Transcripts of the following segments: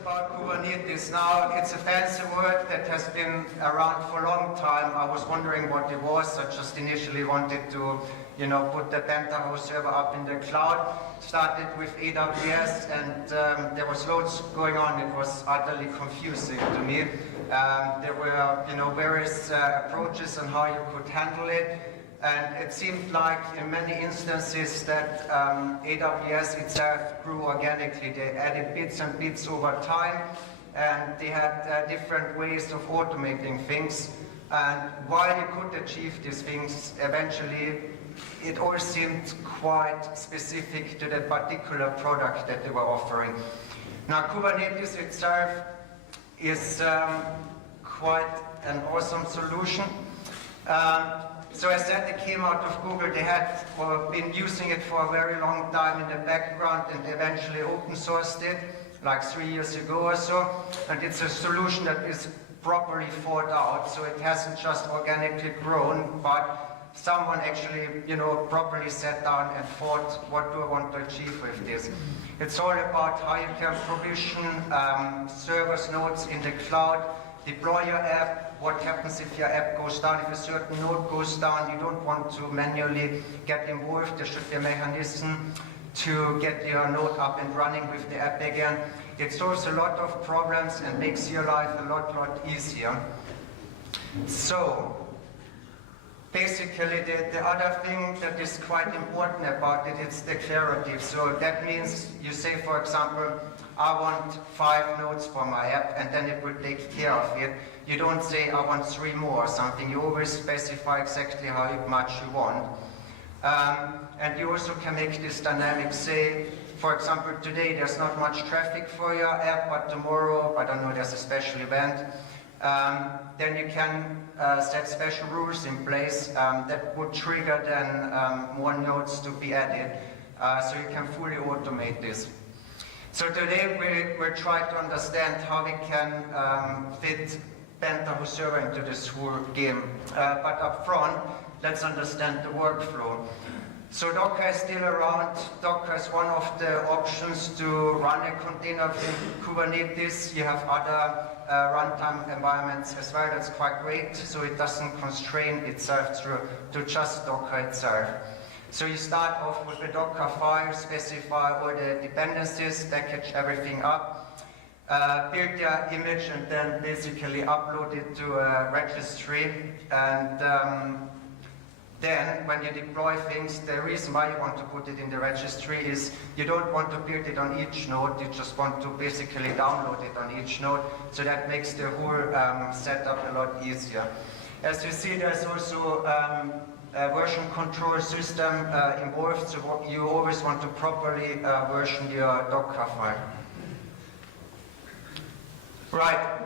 about Kubernetes. Now, it's a fancy word that has been around for a long time. I was wondering what it was. I just initially wanted to, put the Pentaho Server up in the cloud. Started with AWS, and there was loads going on. It was utterly confusing to me. There were, various approaches on how you could handle it. And it seemed like in many instances that AWS itself grew organically. They added bits and bits over time, and they had different ways of automating things. And while you could achieve these things, eventually it all seemed quite specific to the particular product that they were offering. Now, Kubernetes itself is quite an awesome solution. So as said, it came out of Google. They had been using it for a very long time in the background, and eventually open sourced it, like 3 years ago or so. And it's a solution that is properly thought out, so it hasn't just organically grown, but someone actually, properly sat down and thought, what do I want to achieve with this? It's all about how you can provision servers, nodes in the cloud, deploy your app. What happens if your app goes down? If a certain node goes down, you don't want to manually get involved. There should be a mechanism to get your node up and running with the app again. It solves a lot of problems and makes your life a lot easier. So, basically, the other thing that is quite important about it, it's declarative. So that means you say, for example, I want 5 nodes for my app, and then it will take care of it. You don't say, I want 3 more or something. You always specify exactly how much you want. And you also can make this dynamic. Say, for example, today there's not much traffic for your app, but tomorrow, I don't know, there's a special event. Then you can set special rules in place that would trigger then more nodes to be added. So you can fully automate this. So today we're trying to understand how we can fit Pentaho Server into this whole game. But up front, let's understand the workflow. So Docker is still around. Docker is one of the options to run a container in Kubernetes. You have other runtime environments as well. That's quite great. So it doesn't constrain itself to just Docker itself. So you start off with a Docker file, specify all the dependencies, package everything up, build your image, and then basically upload it to a registry. And then, when you deploy things, the reason why you want to put it in the registry is you don't want to build it on each node, you just want to basically download it on each node, so that makes the whole setup a lot easier. As you see, there's also a version control system involved, so you always want to properly version your Docker file. Right.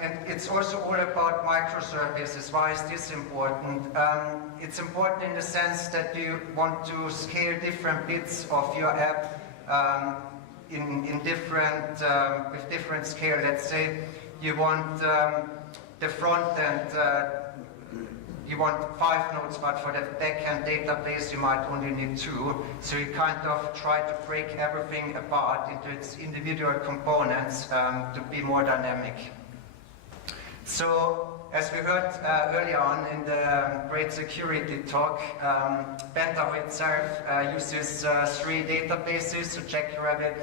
And it's also all about microservices. Why is this important? It's important in the sense that you want to scale different bits of your app in different, with different scale. Let's say you want the front end, you want 5 nodes, but for the backend database you might only need 2. So you kind of try to break everything apart into its individual components to be more dynamic. So, as we heard earlier on in the great security talk, Pentaho itself uses 3 databases, so Jackrabbit,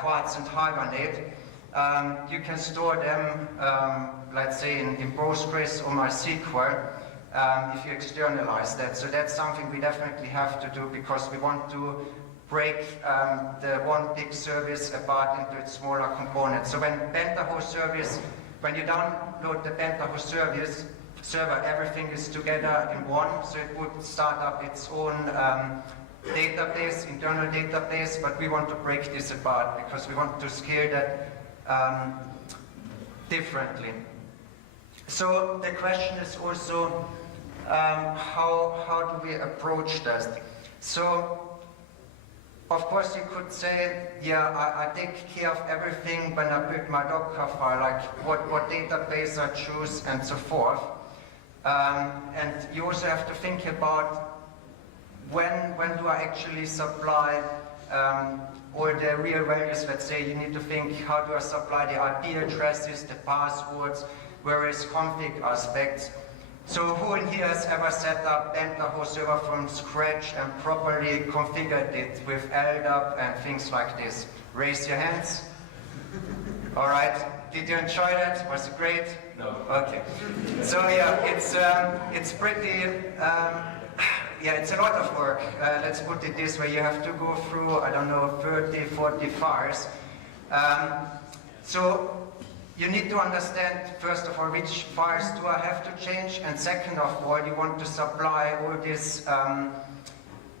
Quartz, and Hibernate. You can store them, let's say, in Postgres or MySQL. If you externalize that. So that's something we definitely have to do because we want to break the one big service apart into its smaller components. So when you download the Pentaho server, everything is together in one, so it would start up its own database, internal database, but we want to break this apart because we want to scale that differently. So the question is also, how do we approach that? So, of course you could say, yeah, I take care of everything when I build my Docker file, like what database I choose and so forth. And you also have to think about when do I actually supply all the real values. Let's say you need to think, how do I supply the IP addresses, the passwords, various config aspects. So who in here has ever set up Pentaho Server from scratch and properly configured it with LDAP and things like this? Raise your hands. All right. Did you enjoy that? Was it great? No. Okay. So yeah, it's pretty, yeah, it's a lot of work. Let's put it this way. You have to go through, I don't know, 30, 40 files. So you need to understand, first of all, which files do I have to change, and second of all, you want to supply all this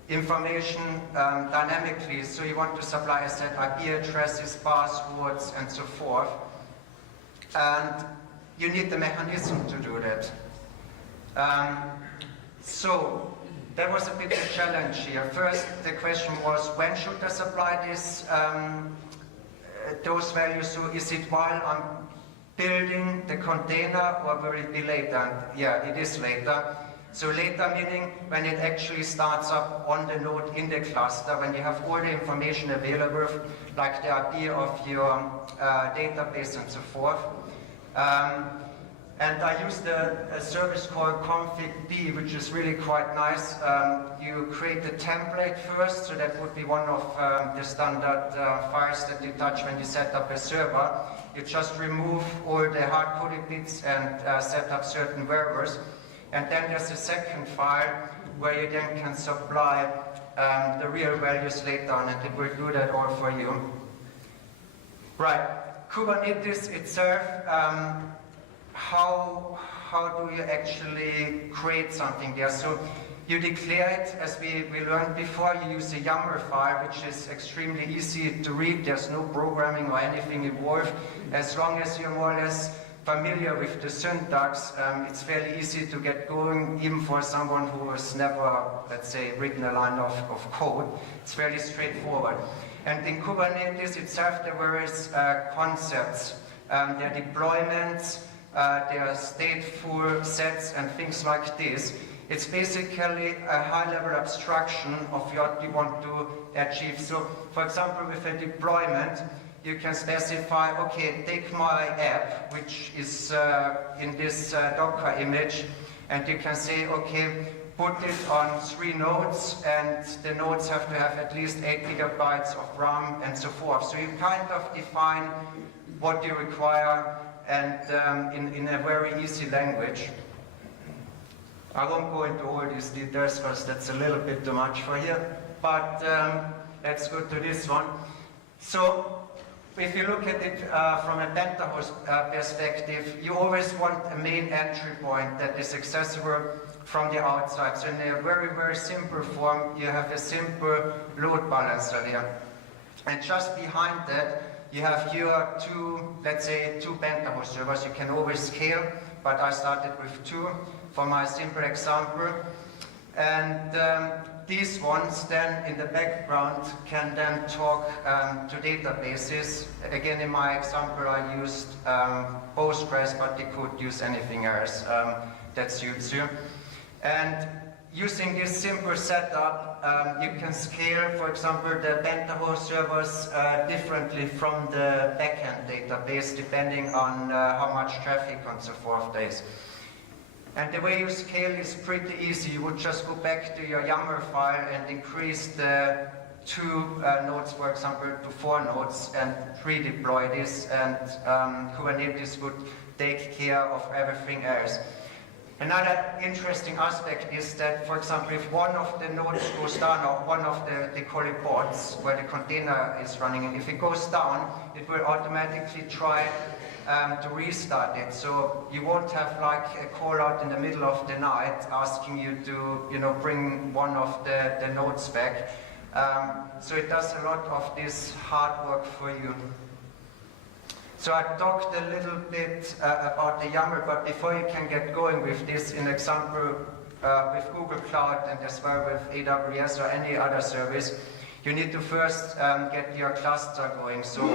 information dynamically. So you want to supply, as I said, IP addresses, passwords, and so forth. And you need the mechanism to do that. So that was a bit of a challenge here. First, the question was, when should I supply this, those values? So is it while I'm building the container, or will it be later? And yeah, it is later. So later meaning when it actually starts up on the node in the cluster, when you have all the information available, like the IP of your database and so forth. And I used a service called config.d, which is really quite nice. You create the template first, so that would be one of the standard files that you touch when you set up a server. You just remove all the hard-coded bits and set up certain variables. And then there's a second file where you then can supply the real values later on, and it will do that all for you. Right, Kubernetes itself, how do you actually create something there? So you declare it, as we learned before. You use a YAML file, which is extremely easy to read. There's no programming or anything involved. As long as you're more or less familiar with the syntax, it's fairly easy to get going, even for someone who has never, let's say, written a line of code. It's fairly straightforward. And in Kubernetes itself, there are various concepts. There are deployments, there are stateful sets and things like this. It's basically a high-level abstraction of what you want to achieve. So, for example, with a deployment, you can specify, okay, take my app, which is in this Docker image, and you can say, okay, put it on 3 nodes, and the nodes have to have at least 8 gigabytes of RAM and so forth. So you kind of define what you require, and in a very easy language. I won't go into all these details because that's a little bit too much for here, but let's go to this one. So if you look at it from a Pentaho perspective, you always want a main entry point that is accessible from the outside. So in a very, very simple form, you have a simple load balancer there. And just behind that, you have your let's say two Pentaho servers. You can always scale, but I started with 2 for my simple example. And these ones then in the background can then talk to databases. Again, in my example, I used Postgres, but you could use anything else that suits you. And using this simple setup, you can scale, for example, the Pentaho servers differently from the backend database, depending on how much traffic and so forth there is. And the way you scale is pretty easy. You would just go back to your YAML file and increase the 2 nodes, for example, to 4 nodes, and redeploy this, and Kubernetes would take care of everything else. Another interesting aspect is that, for example, if one of the nodes goes down, or one of they call it pods, where the container is running, and if it goes down, it will automatically try to restart it. So you won't have like a call out in the middle of the night asking you to, bring one of the nodes back. So it does a lot of this hard work for you. So I talked a little bit about the YAML, but before you can get going with this, in example with Google Cloud and as well with AWS or any other service, you need to first get your cluster going. So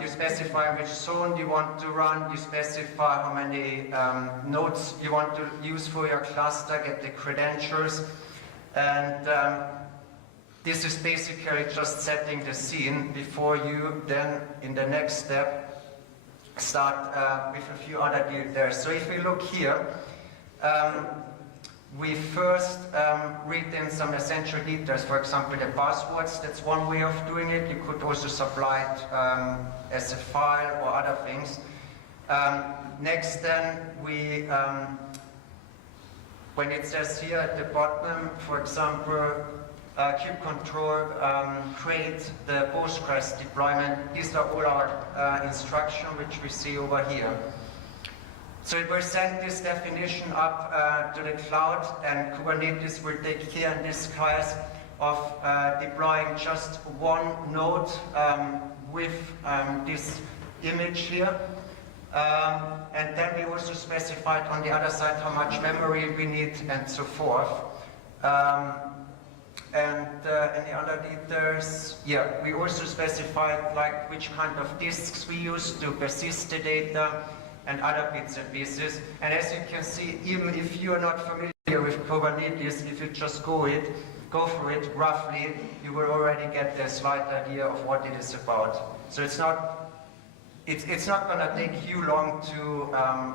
you specify which zone you want to run, you specify how many nodes you want to use for your cluster, get the credentials, and This is basically just setting the scene before you then, in the next step, start with a few other details. So if we look here, we first read in some essential details, for example, the passwords. That's one way of doing it. You could also supply it as a file or other things. Next then, we, when it says here at the bottom, for example, kubectl create the Postgres deployment, these are all our instructions which we see over here. So it will send this definition up to the cloud, and Kubernetes will take care in this case of deploying just one node with this image here. And then we also specified on the other side how much memory we need and so forth. Any other details? Yeah, we also specified like which kind of disks we use to persist the data and other bits and pieces. And as you can see, even if you are not familiar with Kubernetes, if you just go through it roughly, you will already get a slight idea of what it is about. So it's not going to take you long to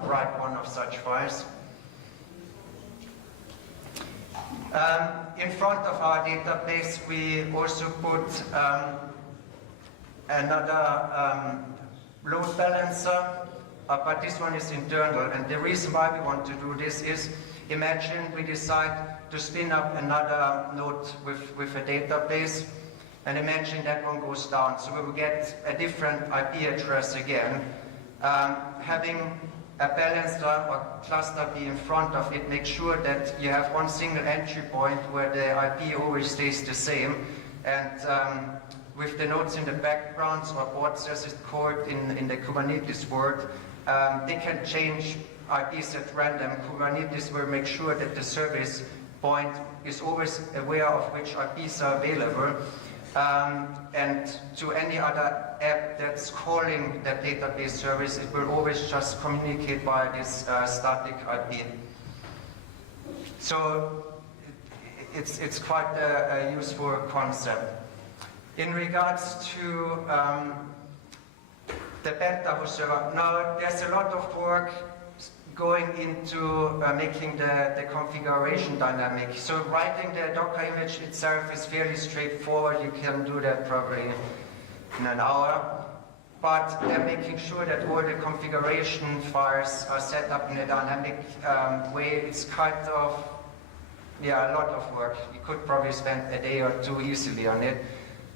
write one of such files. In front of our database, we also put another load balancer, but this one is internal. And the reason why we want to do this is, imagine we decide to spin up another node with a database, and imagine that one goes down. So we will get a different IP address again. Having a balancer or cluster be in front of it, make sure that you have one single entry point where the IP always stays the same. And with the nodes in the background, or ports as it's called in the Kubernetes world, they can change IPs at random. Kubernetes will make sure that the service point is always aware of which IPs are available. And to any other app that's calling that database service, it will always just communicate via this static IP. So it's quite a useful concept. In regards to the Pentaho Server, now there's a lot of work going into making the configuration dynamic. So writing the Docker image itself is fairly straightforward. You can do that probably in an hour. But then making sure that all the configuration files are set up in a dynamic way, it's kind of, yeah, a lot of work. You could probably spend a day or two easily on it,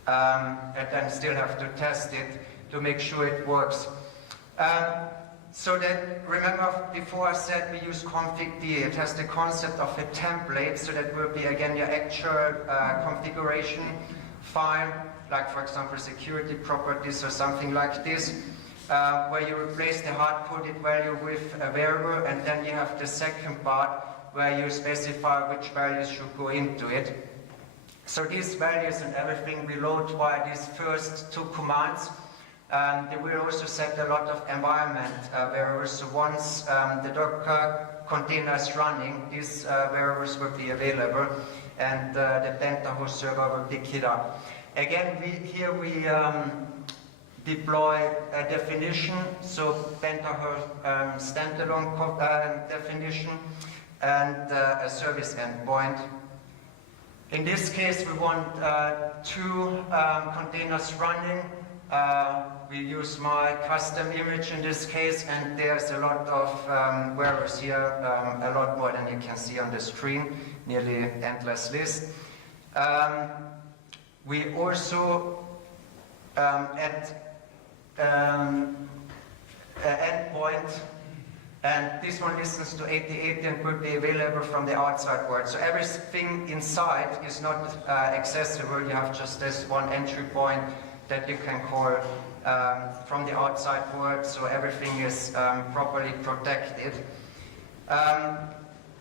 and then still have to test it to make sure it works. So that, remember before I said we use config D, it has the concept of a template, so that will be again your actual configuration file, like for example security properties or something like this, where you replace the hard-coded value with a variable, and then you have the second part where you specify which values should go into it. So these values and everything we load via these first two commands. They will also set a lot of environment variables. So once the Docker container is running, these variables will be available, and the Pentaho server will pick it up. Again, here we deploy a definition, so Pentaho standalone definition, and a service endpoint. In this case, we want two containers running. We use my custom image in this case, and there's a lot of variables here, a lot more than you can see on the screen, nearly endless list. We also add an endpoint, and this one listens to 8080 and will be available from the outside world. So everything inside is not accessible. You have just this one entry point that you can call from the outside world, so everything is properly protected.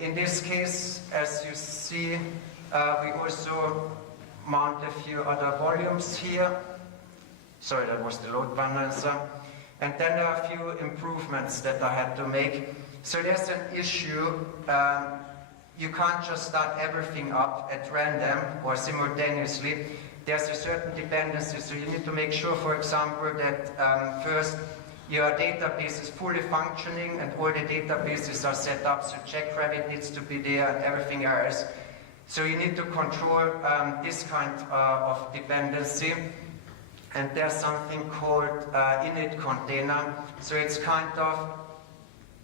In this case, as you see, we also mount a few other volumes here. Sorry, that was the load balancer. And then there are a few improvements that I had to make. So there's an issue you can't just start everything up at random or simultaneously. There's a certain dependency, so you need to make sure, for example, that first your database is fully functioning and all the databases are set up, so jackrabbit needs to be there and everything else. So you need to control this kind of dependency. And there's something called init container. So it's kind of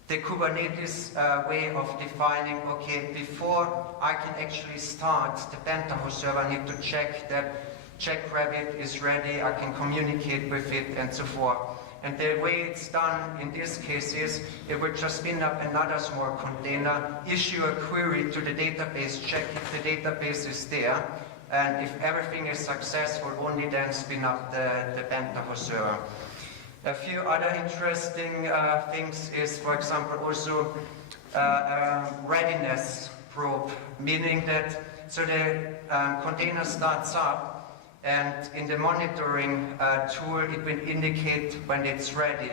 the Kubernetes way of defining, okay, before I can actually start the Pentaho server, I need to check that jackrabbit is ready, I can communicate with it, and so forth. And the way it's done in this case is, it will just spin up another small container, issue a query to the database, check if the database is there, and if everything is successful, only then spin up the Pentaho server. A few other interesting things is, for example, also readiness probe, meaning that, so the container starts up, and in the monitoring tool, it will indicate when it's ready.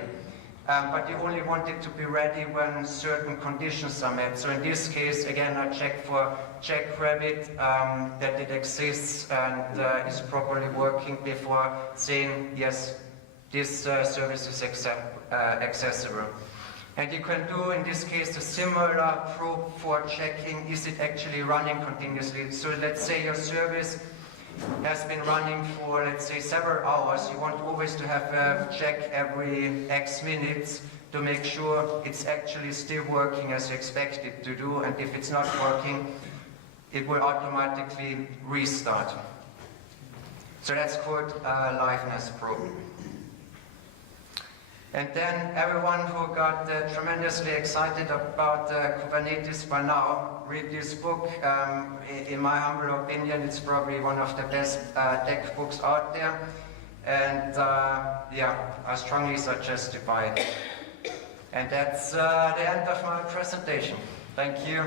But you only want it to be ready when certain conditions are met. So in this case, again, I check for jackrabbit, that it exists and is properly working before saying, yes, this service is accessible. And you can do, in this case, a similar probe for checking, is it actually running continuously? So let's say your service has been running for, let's say, several hours. You want always to have a check every X minutes to make sure it's actually still working as you expect it to do, and if it's not working, it will automatically restart. So that's called liveness probe. And then everyone who got tremendously excited about Kubernetes by now, read this book. In my humble opinion, it's probably one of the best tech books out there. And yeah, I strongly suggest you buy it. And that's the end of my presentation. Thank you.